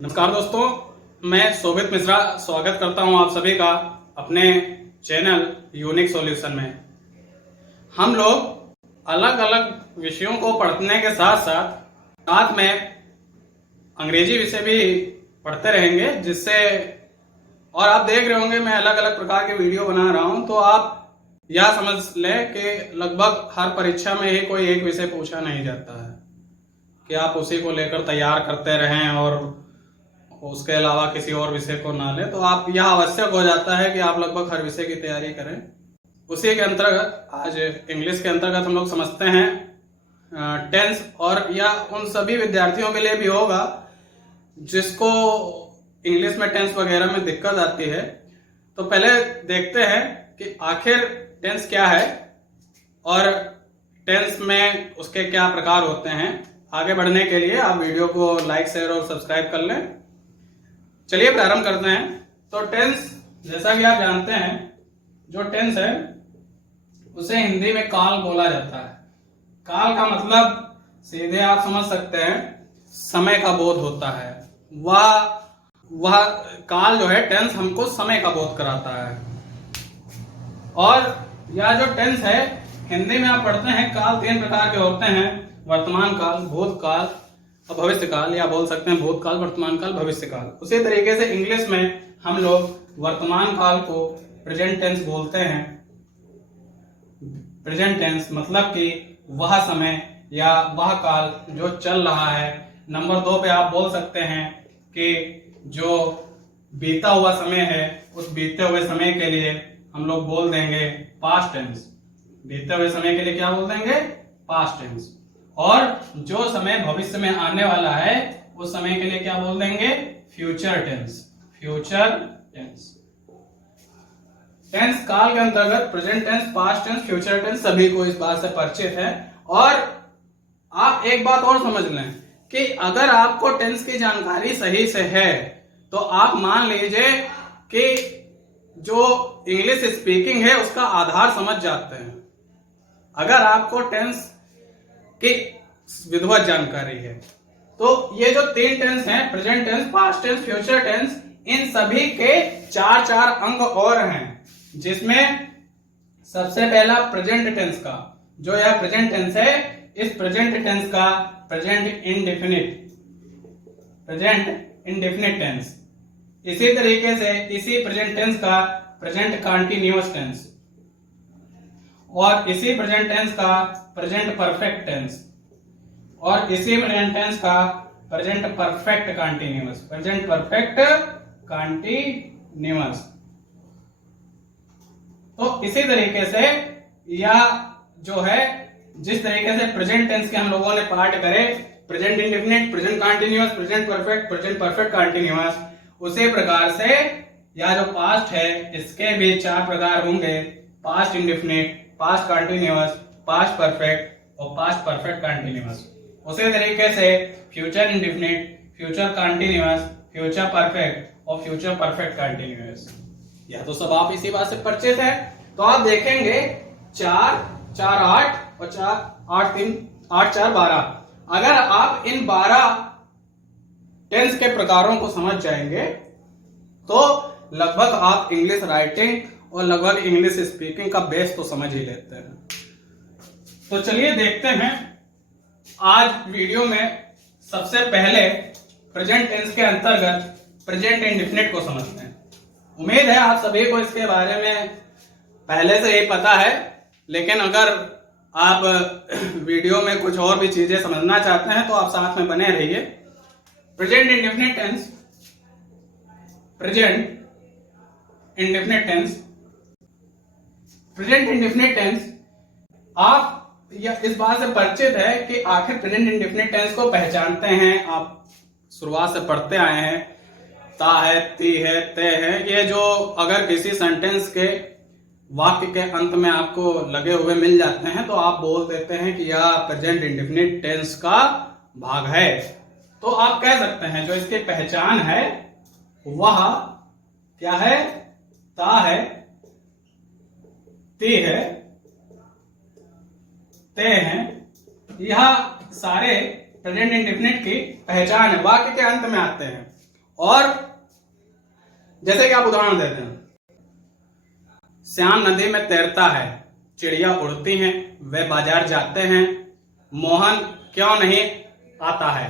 नमस्कार दोस्तों, मैं शोभित मिश्रा स्वागत करता हूं आप सभी का अपने चैनल यूनिक सॉल्यूशन में। हम लोग अलग अलग विषयों को पढ़ने के साथ साथ में अंग्रेजी विषय भी पढ़ते रहेंगे, जिससे और आप देख रहे होंगे मैं अलग अलग प्रकार के वीडियो बना रहा हूं, तो आप यह समझ लें कि लगभग हर परीक्षा में ही कोई एक विषय पूछा नहीं जाता है कि आप उसी को लेकर तैयार करते रहें और उसके अलावा किसी और विषय को ना लें। तो आप यह आवश्यक हो जाता है कि आप लगभग हर विषय की तैयारी करें। उसी के अंतर्गत आज इंग्लिश के अंतर्गत हम लोग समझते हैं टेंस, और यह उन सभी विद्यार्थियों के लिए भी होगा जिसको इंग्लिश में टेंस वगैरह में दिक्कत आती है। तो पहले देखते हैं कि आखिर टेंस क्या है और टेंस में उसके क्या प्रकार होते हैं। आगे बढ़ने के लिए आप वीडियो को लाइक, शेयर और सब्सक्राइब कर लें। चलिए प्रारंभ करते हैं। तो टेंस, जैसा कि आप जानते हैं, जो टेंस है उसे हिंदी में काल बोला जाता है। काल का मतलब सीधे आप समझ सकते हैं समय का बोध होता है। वह काल जो है, टेंस हमको समय का बोध कराता है। और यह जो टेंस है, हिंदी में आप पढ़ते हैं काल तीन प्रकार के होते हैं: वर्तमान काल, भूतकाल और भविष्य काल, या बोल सकते हैं भूतकाल, वर्तमान काल, भविष्य काल। उसी तरीके से इंग्लिश में हम लोग वर्तमान काल को प्रेजेंट टेंस बोलते हैं। प्रेजेंट टेंस मतलब कि वह समय या वह काल जो चल रहा है। नंबर 2 पे आप बोल सकते हैं कि जो बीता हुआ समय है, उस बीते हुए समय के लिए हम लोग बोल देंगे पास्ट टेंस। बीते हुए समय के लिए क्या बोल देंगे? Past tense. और जो समय भविष्य में आने वाला है, उस समय के लिए क्या बोल देंगे? Future tense. Future tense. Tense काल के अंतर्गत present tense, past tense, future tense सभी को इस बात से परिचित है। और आप एक बात और समझ लें कि अगर आपको टेंस की जानकारी सही से है तो आप मान लीजिए कि जो इंग्लिश स्पीकिंग है उसका आधार समझ जाते हैं। अगर आपको टेंस की विधिवत जानकारी है तो ये जो तीन टेंस हैं, present tense, past tense, future tense, इन सभी के चार चार अंग और हैं, जिसमें सबसे पहला प्रेजेंट टेंस का, जो यह प्रेजेंट टेंस है, इस प्रेजेंट टेंस का प्रेजेंट इंडेफिनिट टेंस। इसी तरीके से इसी प्रेजेंट टेंस का प्रेजेंट कंटीन्यूअस टेंस, और इसी प्रेजेंट टेंस का प्रेजेंट परफेक्ट टेंस, और इसी प्रेजेंट टेंस का present perfect continuous. Present perfect continuous. तो इसी तरीके से यह जो है, जिस तरीके से प्रेजेंट टेंस के हम लोगों ने पार्ट करे, present indefinite, present continuous, present perfect, present perfect continuous, उसी प्रकार से यह जो पास्ट है, इसके भी चार प्रकार होंगे: past indefinite, past continuous, past perfect और पास्ट परफेक्ट कंटीन्यूअस। उसी तरीके से future indefinite, future continuous, future perfect और फ्यूचर परफेक्ट कंटीन्यूअस। यह तो सब आप इसी बात से परिचित है। तो आप देखेंगे 4 4 8 और 4 8 3 8 4 12। अगर आप इन 12 टेंस के प्रकारों को समझ जाएंगे तो लगभग आप इंग्लिश राइटिंग और लगभग इंग्लिश स्पीकिंग का बेस तो समझ ही लेते हैं। तो चलिए देखते हैं आज वीडियो में सबसे पहले प्रेजेंट टेंस के अंतर्गत प्रेजेंट इंडेफिनिट को समझते हैं। उम्मीद है आप सभी को इसके बारे में पहले से ही पता है, लेकिन अगर आप वीडियो में कुछ और भी चीजें समझना चाहते हैं तो आप साथ में बने रहिए। Present indefinite tense, present indefinite tense, present indefinite tense, आप इस बात से परिचित है कि आखिर प्रेजेंट इंडेफिनिट टेंस को पहचानते हैं। आप शुरुआत से पढ़ते आए हैं, ता है, ती है, ते है। ये जो अगर किसी सेंटेंस के वाक्य के अंत में आपको लगे हुए मिल जाते हैं तो आप बोल देते हैं कि यह प्रेजेंट इंडेफिनिट टेंस का भाग है। तो आप कह सकते हैं जो इसकी पहचान है वह क्या है? ता है, ती है, ते हैं। यह सारे प्रेजेंट इंडेफिनिट की पहचान है, वाक्य के अंत में आते हैं। और जैसे कि आप उदाहरण देते हैं, श्याम नदी में तैरता है, चिड़िया उड़ती हैं, वे बाजार जाते हैं, मोहन क्यों नहीं आता है।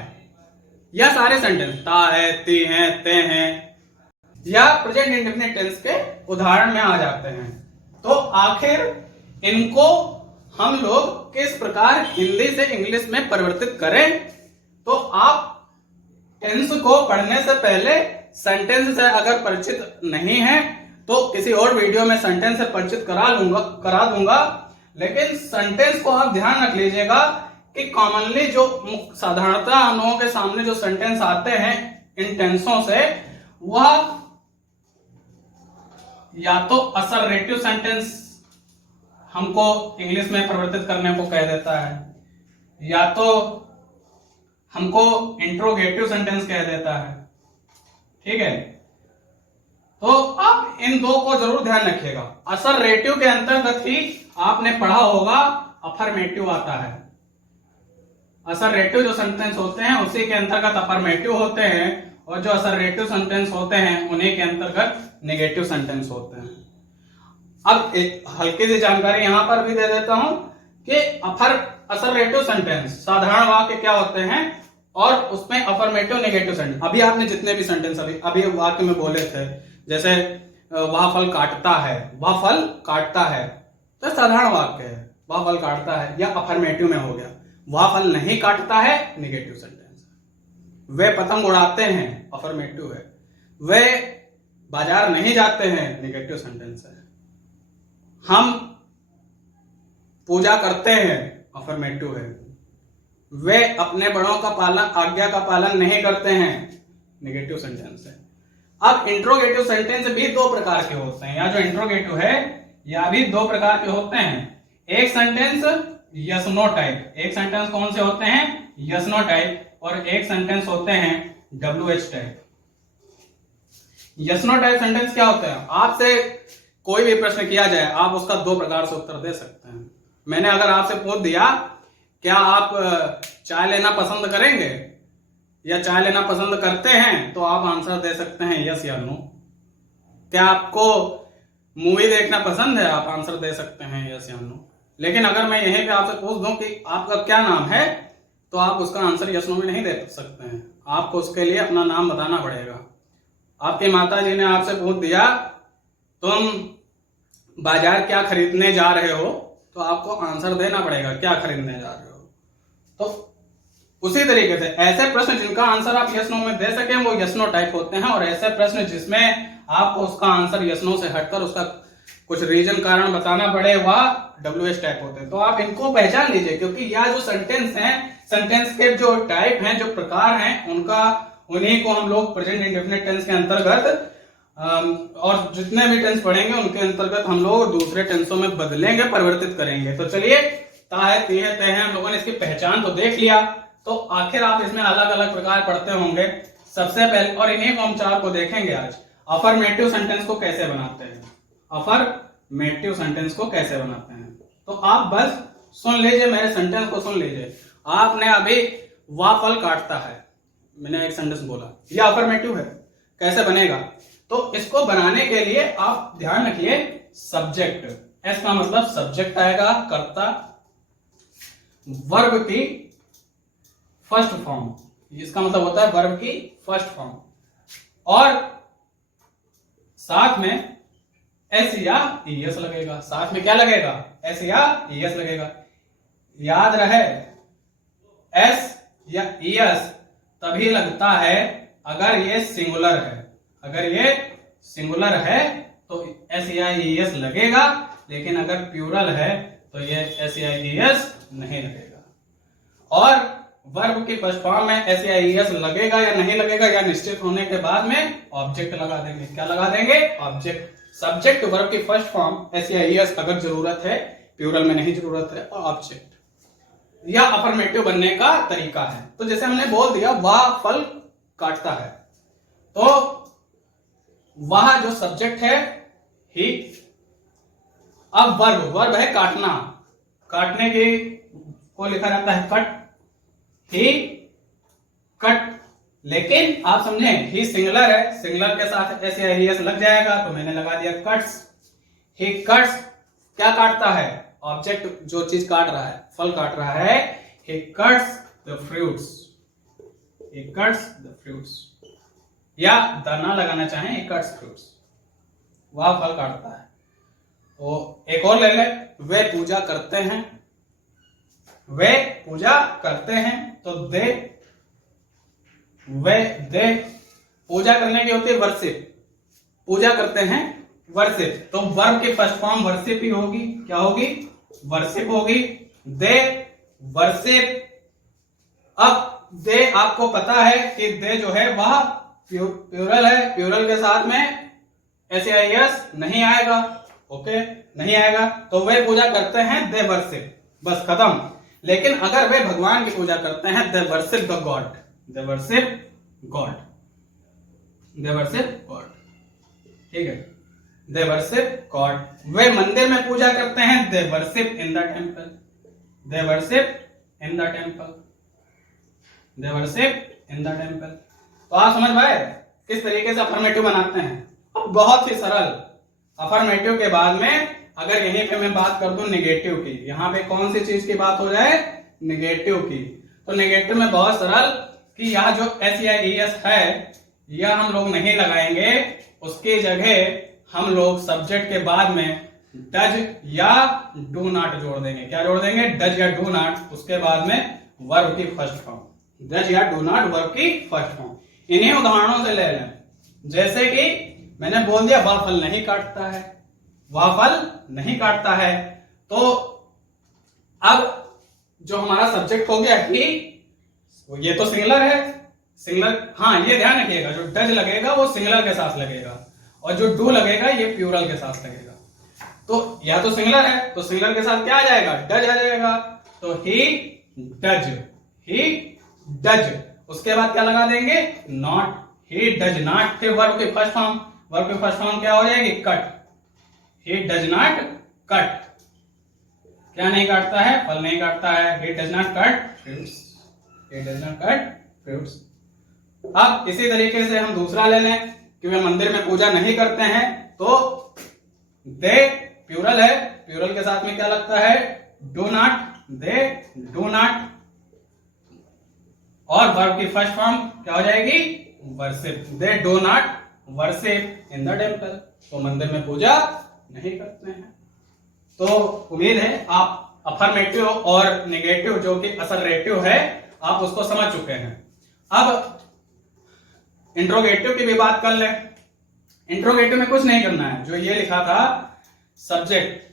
यह सारे सेंटेंस ता है, ती है, ते हैं या प्रेजेंट इंडेफिनिट टेंस के उदाहरण में आ जाते हैं। तो आखिर इनको हम लोग किस प्रकार हिंदी से इंग्लिश में परिवर्तित करें? तो आप टेंस को पढ़ने से पहले सेंटेंस से अगर परिचित नहीं है तो किसी और वीडियो में सेंटेंस से परिचित करा दूंगा। लेकिन सेंटेंस को आप ध्यान रख लीजिएगा कि कॉमनली जो साधारणतः हम लोगों के सामने जो सेंटेंस आते हैं इन टेंसों से, वह या तो असर्वेटिव सेंटेंस हमको इंग्लिश में परिवर्तित करने को कह देता है, या तो हमको इंट्रोगेटिव सेंटेंस कह देता है। ठीक है, तो आप इन दो को जरूर ध्यान रखिएगा। असर्वेटिव के अंतर्गत ही आपने पढ़ा होगा अफर्मेटिव आता है। असर्वेटिव जो सेंटेंस होते हैं उसी के अंतर्गत अफर्मेटिव होते हैं, और जो असर्वेटिव सेंटेंस होते हैं उन्हीं के अंतर्गत नेगेटिव सेंटेंस होते हैं। अब एक हल्की सी जानकारी यहां पर भी दे देता हूं कि असर्वेटिव सेंटेंस साधारण वाक्य क्या होते हैं और उसमें अफर्मेटिव नेगेटिव सेंटेंस। अभी आपने जितने भी सेंटेंस अभी वाक्य में बोले थे, जैसे वह फल काटता है, वह फल काटता है, तो साधारण वाक्य है, वह फल काटता है, या अफर्मेटिव में हो गया। वह फल नहीं काटता है, नेगेटिव सेंटेंस। वे पतंग उड़ाते हैं, अफर्मेटिव है। वे बाजार नहीं जाते हैं, नेगेटिव सेंटेंस है। हम पूजा करते हैं, अफर्मेटिव है। वे अपने बड़ों का आज्ञा का पालन नहीं करते हैं, नेगेटिव सेंटेंस है। अब इंट्रोगेटिव सेंटेंस भी दो प्रकार के होते हैं, या जो इंट्रोगेटिव है या भी दो प्रकार के होते हैं। एक सेंटेंस यस नो टाइप, एक सेंटेंस कौन से होते हैं? यस नो टाइप, और एक सेंटेंस होते हैं WH type. Yes no type sentence क्या होते हैं? आपसे कोई भी प्रश्न किया जाए, आप उसका दो प्रकार से उत्तर दे सकते हैं। मैंने अगर आपसे पूछ दिया क्या आप चाय लेना पसंद करेंगे या चाय लेना पसंद करते हैं, तो आप आंसर दे सकते हैं यस या नो। क्या आपको मूवी देखना पसंद है, आप आंसर दे सकते हैं यस या नो। लेकिन अगर मैं यहीं पे आपसे पूछ दूं कि आपका क्या नाम है, तो आप उसका आंसर यस नो में नहीं दे सकते हैं, आपको उसके लिए अपना नाम बताना पड़ेगा। आपकी माता जी ने आपसे पूछ दिया तुम बाजार क्या खरीदने जा रहे हो, तो आपको आंसर देना पड़ेगा क्या खरीदने जा रहे हो। तो उसी तरीके से ऐसे प्रश्न जिनका आंसर आप यस नो में दे सके वो यस नो टाइप होते हैं, और ऐसे प्रश्न जिसमें आपको उसका आंसर यस नो से हटकर उसका कुछ रीजन कारण बताना पड़े वह WH टाइप होते हैं। तो आप इनको पहचान लीजिए, क्योंकि यह जो सेंटेंस हैं, सेंटेंस के जो टाइप हैं, जो प्रकार हैं, उन्हीं को हम लोग प्रेजेंट इंडेफिनिट टेंस के अंतर्गत और जितने भी टेंस पढ़ेंगे उनके अंतर्गत हम लोग दूसरे टेंसों में बदलेंगे, परिवर्तित करेंगे। तो चलिए, ता है, ती है, ते हैं, हम लोगों ने इसकी पहचान तो देख लिया। तो आखिर आप इसमें अलग अलग प्रकार पढ़ते होंगे। सबसे पहले, और इन्हीं को हम चार को देखेंगे आज, अफर्मेटिव सेंटेंस को कैसे बनाते हैं। अफर्मेटिव सेंटेंस को कैसे बनाते हैं, तो आप बस सुन लीजिए, मेरे सेंटेंस को सुन लीजिए। आपने अभी वह फल काटता है, मैंने एक सेंटेंस बोला, यह अफर्मेटिव है। कैसे बनेगा? तो इसको बनाने के लिए आप ध्यान रखिए, सब्जेक्ट, एस का मतलब सब्जेक्ट आएगा, कर्ता, वर्ब की फर्स्ट फॉर्म, इसका मतलब होता है वर्ब की फर्स्ट फॉर्म, और साथ में एस या ईएस लगेगा। साथ में क्या लगेगा? एस या ईएस लगेगा। याद रहे, एस या ईएस तभी लगता है अगर ये सिंगुलर है। अगर ये सिंगुलर है तो एस या ईएस लगेगा, लेकिन अगर प्लूरल है तो ये एस या ईएस नहीं लगेगा। और वर्ब की फर्स्ट फॉर्म में एस या ईएस लगेगा या नहीं लगेगा, या निश्चित होने के बाद में ऑब्जेक्ट लगा देंगे। क्या लगा देंगे? ऑब्जेक्ट। सब्जेक्ट वर्ब की फर्स्ट फॉर्म एस या ईएस अगर जरूरत है, प्लूरल में नहीं जरूरत है, और ऑब्जेक्ट। यह अफर्मेटिव बनने का तरीका है। तो जैसे हमने बोल दिया वह फल काटता है, तो वह जो सब्जेक्ट है ही। अब वर्ब है काटना, काटने की को लिखा जाता है कट, ही कट लेकिन आप समझे ही सिंगुलर है, सिंगुलर के साथ एस या एस लग जाएगा, तो मैंने लगा दिया कट्स। ही कट्स क्या काटता है? ऑब्जेक्ट जो चीज काट रहा है, फल काट रहा है। ही cuts the fruits, he cuts the fruits, या दाना लगाना चाहें, ही कट्स फ्रूट्स, वह फल काटता है। तो एक और ले ले, वे पूजा करते हैं, वे पूजा करते हैं, तो दे पूजा करने की होती है वर्शिप, पूजा करते हैं वर्शिप, तो वर्ब की फर्स्ट फॉर्म वर्शिप ही होगी। क्या होगी? वर्शिप होगी। They worship. अब दे आपको पता है कि दे जो है वह प्लूरल है, प्लूरल के साथ में एस नहीं आएगा। ओके, नहीं आएगा, तो वे पूजा करते हैं, दे वर्शिप, बस खत्म। लेकिन अगर वे भगवान की पूजा करते हैं, they worship the God, they worship God, they worship God, ठीक है, दे वर्शिप गॉड। वे मंदिर में पूजा करते हैं, they worship in the temple, they worship in the temple, they worship in the temple. तो आप समझ पाए किस तरीके से अफर्मेटिव बनाते हैं? अब बहुत ही सरल। अफर्मेटिव के बाद में अगर यहीं पे मैं बात कर दूं निगेटिव की, यहां पे कौन सी चीज की बात हो जाए? निगेटिव की। तो निगेटिव में बहुत सरल कि यह जो एस या एस है, यह हम लोग नहीं लगाएंगे, उसकी जगह हम लोग सब्जेक्ट के बाद में डज या डू नॉट जोड़ देंगे। क्या जोड़ देंगे? डज या डू नॉट, उसके बाद में वर्ब की फर्स्ट फॉर्म, डज या डू नॉट वर्ब की फर्स्ट फॉर्म। इन्हीं उदाहरणों से ले लें, जैसे कि मैंने बोल दिया वह फल नहीं काटता है, वह फल नहीं काटता है, तो अब जो हमारा सब्जेक्ट हो गया ही, ये तो सिंगुलर है, सिंगुलर, हाँ ये ध्यान रखिएगा, जो डज लगेगा वो सिंगुलर के साथ लगेगा, और जो डू लगेगा ये प्लूरल के साथ लगेगा। तो या तो सिंगुलर है तो सिंगुलर के साथ क्या आ जाएगा? डज आ जाएगा। तो ही डज, ही डज, उसके बाद क्या लगा देंगे? Not, he does not. फिर वर्ब की फर्स्ट फॉर्म, वर्ब की फर्स्ट फॉर्म क्या हो जाएगी? Cut, he does not cut, क्या नहीं काटता है? फल नहीं काटता है। he does not cut fruits, he does not cut fruits। अब इसी तरीके से हम दूसरा ले लें कि वे मंदिर में पूजा नहीं करते हैं, तो दे प्लूरल है, प्लूरल के साथ में क्या लगता है? Do not, they do not, और वर्ब की फर्स्ट फॉर्म क्या हो जाएगी? Worship, they do not worship in the temple, तो मंदिर में पूजा नहीं करते हैं। तो उम्मीद है आप अफर्मेटिव और नेगेटिव जो कि असर्वेटिव है, आप उसको समझ चुके हैं। अब इंट्रोगेटिव की भी बात कर लें। इंट्रोगेटिव में कुछ नहीं करना है, जो ये लिखा था सब्जेक्ट।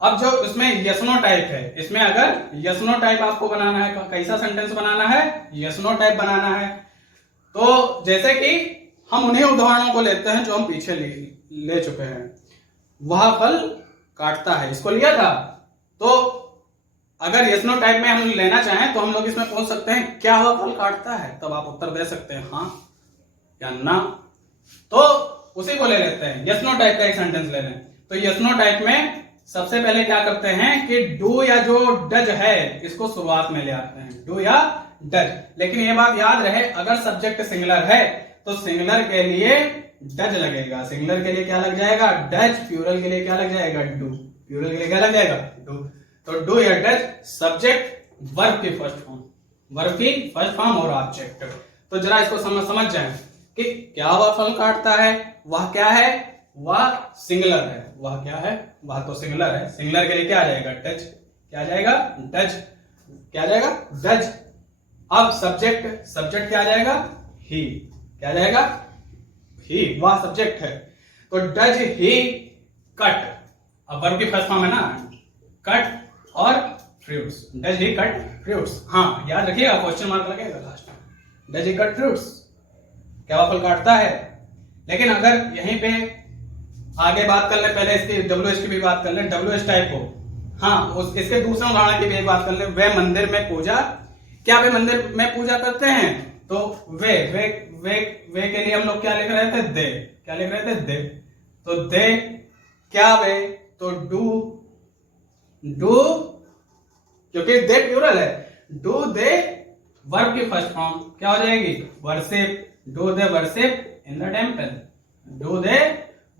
अब जो इसमें यस नो टाइप है, इसमें अगर यस नो टाइप आपको बनाना है, कैसा सेंटेंस बनाना है? यस नो टाइप बनाना है। तो जैसे कि हम उन्हीं उदाहरणों को लेते हैं जो हम पीछे ले चुके हैं। वह फल काटता है, इसको लिया था। तो अगर यस नो टाइप में हम लेना चाहें तो हम लोग इसमें पूछ सकते हैं क्या वह फल काटता है, तब आप उत्तर दे सकते हैं हाँ या ना। तो उसी को ले लेते हैं, यस नो टाइप का एक सेंटेंस ले लें। तो यस नो टाइप में सबसे पहले क्या करते हैं कि डू या जो डज है इसको शुरुआत में ले आते हैं, डू या डज। लेकिन ये बात याद रहे, अगर सब्जेक्ट सिंगुलर है तो सिंगुलर के लिए डज लगेगा, सिंगुलर के लिए क्या लग जाएगा? डज। प्लूरल के लिए क्या लग जाएगा? डू। प्लूरल के लिए क्या लग जाएगा? डू। तो डू या डज सब्जेक्ट, वर्ब की फर्स्ट फॉर्म, वर्ब की फर्स्ट फॉर्म और ऑब्जेक्ट। तो जरा इसको समझ जाए कि क्या वह फल काटता है, वह क्या है? वह सिंगुलर है। वह क्या है? वह तो सिंगुलर है। सिंगुलर के लिए क्या आ जाएगा? डज। क्या आ जाएगा? डज। क्या आ जाएगा? डज। अब सब्जेक्ट क्या आ जाएगा? ही। क्या आ जाएगा? ही। वह सब्जेक्ट है, तो डज ही कट। अब वर्ब की फर्स्ट फॉर्म है ना, कट और fruits. Does he cut fruits. हाँ याद रखिएगा, क्वेश्चन मार्क लगेगा लास्ट में। डज ही कट फ्रूट्स, क्या वह फल काटता है? लेकिन अगर यहीं पे आगे बात कर ले, पहले इसकी WH की भी बात कर ले, WH टाइप हो। हाँ, इसके दूसरे उदाहरण की भी बात कर ले। वे मंदिर में पूजा, क्या वे मंदिर में पूजा करते हैं? तो वे के लिए हम लोग क्या लिख रहे थे? दे। क्या लिख रहे थे? दे। तो दे क्या वे? तो डू, क्योंकि दे प्लूरल है, डू दे वर्ब की फर्स्ट फॉर्म क्या हो जाएगी? Worship. Do they worship in the temple, do they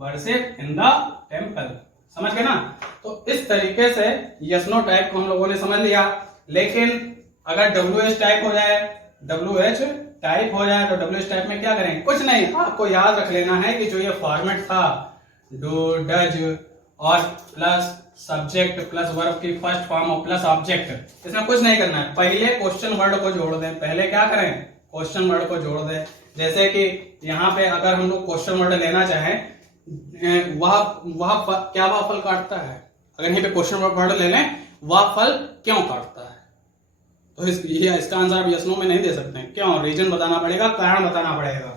worship in the temple. समझ गए ना? तो इस तरीके से यस नो टाइप को हम लोगों ने समझ लिया। लेकिन अगर WH टाइप हो जाए, WH टाइप हो जाए तो WH टाइप में क्या करें? कुछ नहीं, आपको याद रख लेना है कि जो ये फॉर्मेट था डू डज और प्लस सब्जेक्ट प्लस वर्ब की फर्स्ट फॉर्म और प्लस ऑब्जेक्ट, इसमें कुछ नहीं करना है। पहले क्वेश्चन वर्ड को जोड़ दें। पहले क्या करें? क्वेश्चन वर्ड को जोड़ दें। जैसे कि यहाँ पे अगर हम लोग क्वेश्चन वर्ड लेना चाहें, क्या वह फल काटता है, अगर यहीं पे क्वेश्चन वर्ड ले लें, वह फल क्यों काटता है, तो इसका आंसर आप यस नो में नहीं दे सकते हैं। क्यों? रीजन बताना पड़ेगा, कारण बताना पड़ेगा।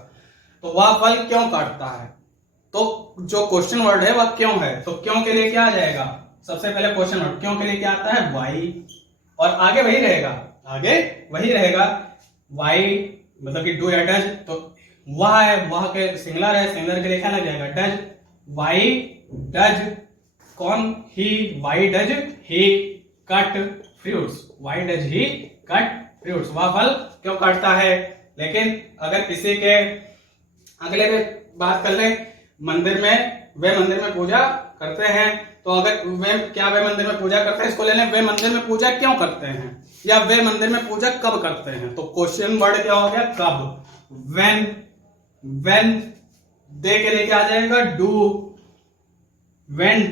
तो वह फल क्यों काटता है, तो जो क्वेश्चन वर्ड है वह क्यों है, तो क्यों के लिए क्या आ जाएगा? सबसे पहले क्वेश्चन वर्ड क्यों के लिए क्या आता है? वाई, और आगे वही रहेगा, आगे वही रहेगा। वाई मतलब कि डू या डज, तो वह है, वह के सिंगुलर है, सिंगुलर के लिए क्या लग जाएगा? डज। वाई डज कौन? He. Why does he cut fruits, why does he cut fruits, वह फल क्यों काटता है। लेकिन अगर किसी के अगले में बात कर ले, मंदिर में, वे मंदिर में पूजा करते हैं, तो अगर वे मंदिर में पूजा करते हैं, इसको ले लें, वे मंदिर में पूजा क्यों करते हैं, या वे मंदिर में पूजा कब करते हैं, तो क्वेश्चन वर्ड क्या हो गया? कब। व्हेन दे के लिए क्या आ जाएगा? Do. When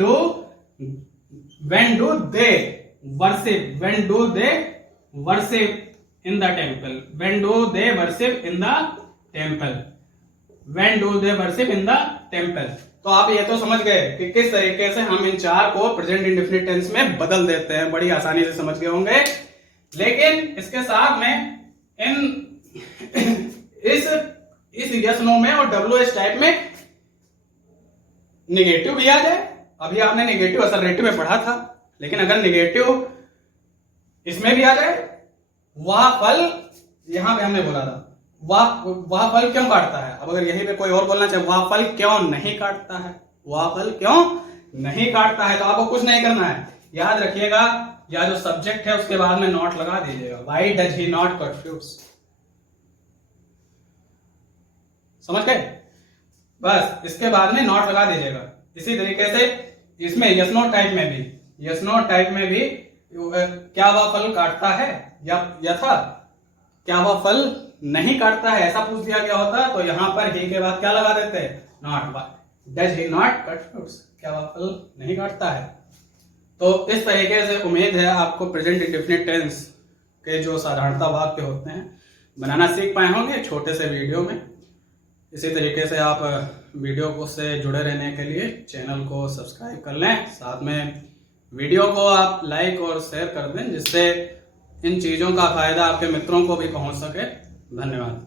do they worship, when do they worship in the temple, when do they worship in the temple, when do they worship in the temple. तो आप ये तो समझ गए कि किस तरीके से हम इन चार को प्रेजेंट इंडेफिनिट टेंस में बदल देते हैं, बड़ी आसानी से समझ गए होंगे। लेकिन इसके साथ में इस यस नो में और WH टाइप में निगेटिव भी आ जाए। अभी आपने निगेटिव असर्टिव में पढ़ा था, लेकिन अगर निगेटिव इसमें भी आ जाए, वह फल, यहां पे हमने बोला था वह फल क्यों काटता है, अब अगर यही पे कोई और बोलना चाहे, वह फल क्यों नहीं काटता है, वह फल क्यों नहीं काटता है, तो आपको कुछ नहीं करना है। याद रखिएगा, या जो सब्जेक्ट है उसके बाद में नॉट लगा दीजिएगा। Why does he not cut fruits, समझ गए? बस इसके बाद में नॉट लगा दीजिएगा। इसी तरीके से इसमें यस नो टाइप में भी क्या वह फल काटता है, या था क्या वह फल नहीं काटता है, ऐसा पूछ दिया गया होता तो यहां पर ही के बाद क्या लगा देते? Not. Does he not cut fruits, क्या वह फल नहीं काटता है। तो इस तरीके से उम्मीद है आपको प्रेजेंट इंडेफिनिट टेंस के जो साधारणता वाक्य होते हैं बनाना सीख पाए होंगे छोटे से वीडियो में। इसी तरीके से आप वीडियो को से जुड़े रहने के लिए चैनल को सब्सक्राइब कर लें, साथ में वीडियो को आप लाइक और शेयर कर दें, जिससे इन चीज़ों का फायदा आपके मित्रों को भी पहुंच सके। धन्यवाद।